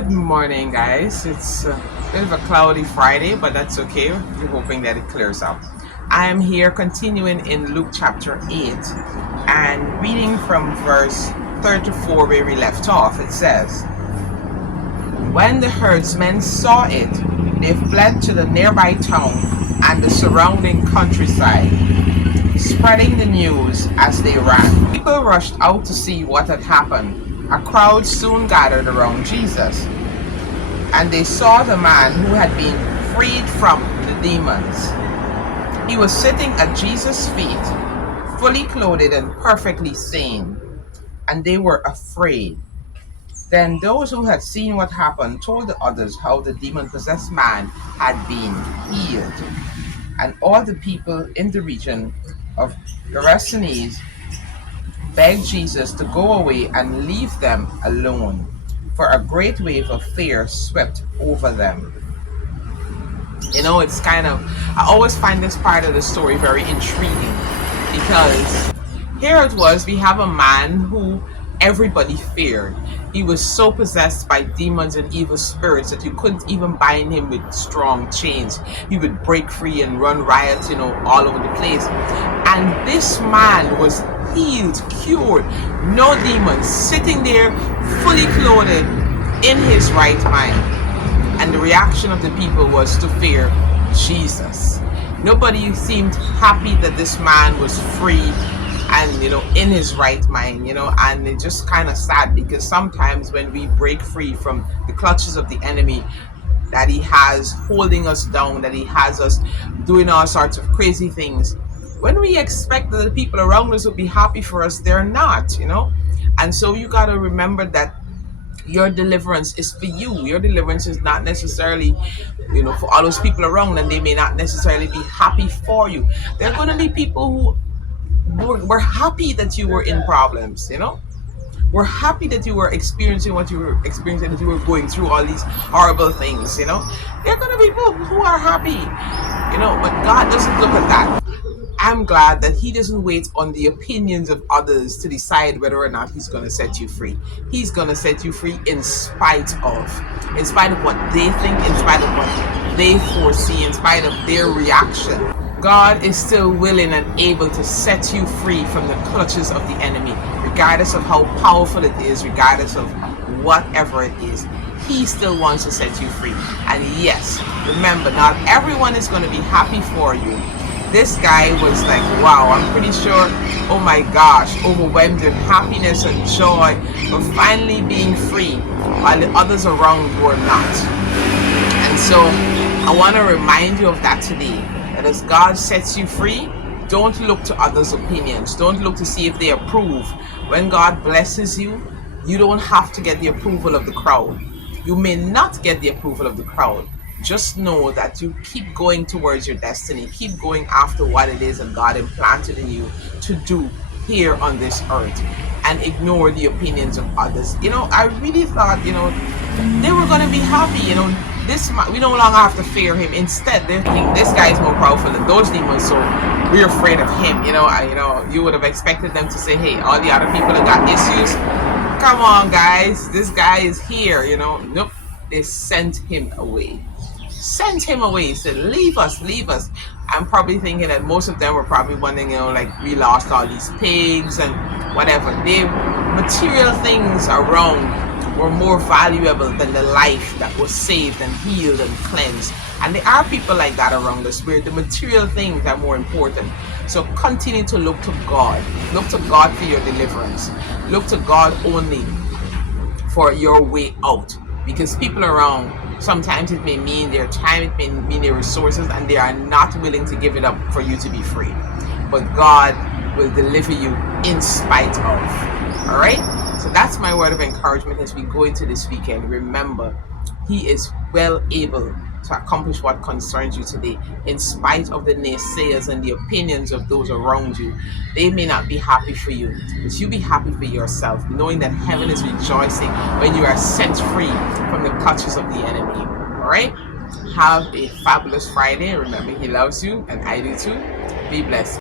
Good morning, guys. It's a bit of a cloudy Friday, but that's okay. We're hoping that it clears up. I am here continuing in Luke chapter 8 and reading from verse 34 where we left off. It says, when the herdsmen saw it, they fled to the nearby town and the surrounding countryside, spreading the news as they ran. People rushed out to see what had happened. A crowd soon gathered around Jesus, and they saw the man who had been freed from the demons. He was sitting at Jesus' feet, fully clothed and perfectly sane, and they were afraid. Then those who had seen what happened told the others how the demon-possessed man had been healed. And all the people in the region of Gerasenes begged Jesus to go away and leave them alone, for a great wave of fear swept over them. It's I always find this part of the story very intriguing, because here it was, we have a man who everybody feared. He was so possessed by demons and evil spirits that you couldn't even bind him with strong chains. He would break free and run riots, all over the place. And this man was healed, cured, no demons, sitting there fully clothed in his right mind. And the reaction of the people was to fear Jesus. Nobody seemed happy that this man was free and in his right mind, and it's just kind of sad, because sometimes when we break free from the clutches of the enemy that he has holding us down, that he has us doing all sorts of crazy things, when we expect that the people around us will be happy for us, they're not. And so you got to remember that your deliverance is for you. Your deliverance is not necessarily for all those people around, and they may not necessarily be happy for you. There are going to be people who we're happy that you were in problems. We're happy that you were experiencing what you were experiencing, that you were going through all these horrible things. There are going to be people who are happy, but God doesn't look at that. I'm glad that he doesn't wait on the opinions of others to decide whether or not he's going to set you free. He's going to set you free in spite of what they think, in spite of what they foresee, in spite of their reaction. God is still willing and able to set you free from the clutches of the enemy, regardless of how powerful it is, regardless of whatever it is. He still wants to set you free. And yes, remember, not everyone is going to be happy for you. This guy was like, wow, I'm pretty sure, oh my gosh, overwhelmed with happiness and joy for finally being free, while the others around were not. And so I want to remind you of that today. That as God sets you free, don't look to others' opinions. Don't look to see if they approve. When God blesses you, you don't have to get the approval of the crowd. You may not get the approval of the crowd. Just know that you keep going towards your destiny. Keep going after what it is that God implanted in you to do here on this earth, and ignore the opinions of others. I really thought, they were going to be happy. We no longer have to fear him. Instead, they think this guy is more powerful than those demons, so we're afraid of him. You would have expected them to say, hey, all the other people that got issues, come on, guys, this guy is here. Nope, they sent him away. Sent him away. Said, leave us, leave us. I'm probably thinking that most of them were probably wondering, like, we lost all these pigs and whatever. The material things around were more valuable than the life that was saved and healed and cleansed. And there are people like that around us, where the material things are more important. So continue to look to God. Look to God for your deliverance. Look to God only for your way out. Because people around, sometimes it may mean their time, it may mean their resources, and they are not willing to give it up for you to be free. But God will deliver you in spite of. All right? So that's my word of encouragement as we go into this weekend. Remember, he is well able to accomplish what concerns you today, in spite of the naysayers and the opinions of those around you. They may not be happy for you, but you be happy for yourself, knowing that heaven is rejoicing when you are set free from the clutches of the enemy. All right? Have a fabulous Friday. Remember, he loves you, and I do too. Be blessed.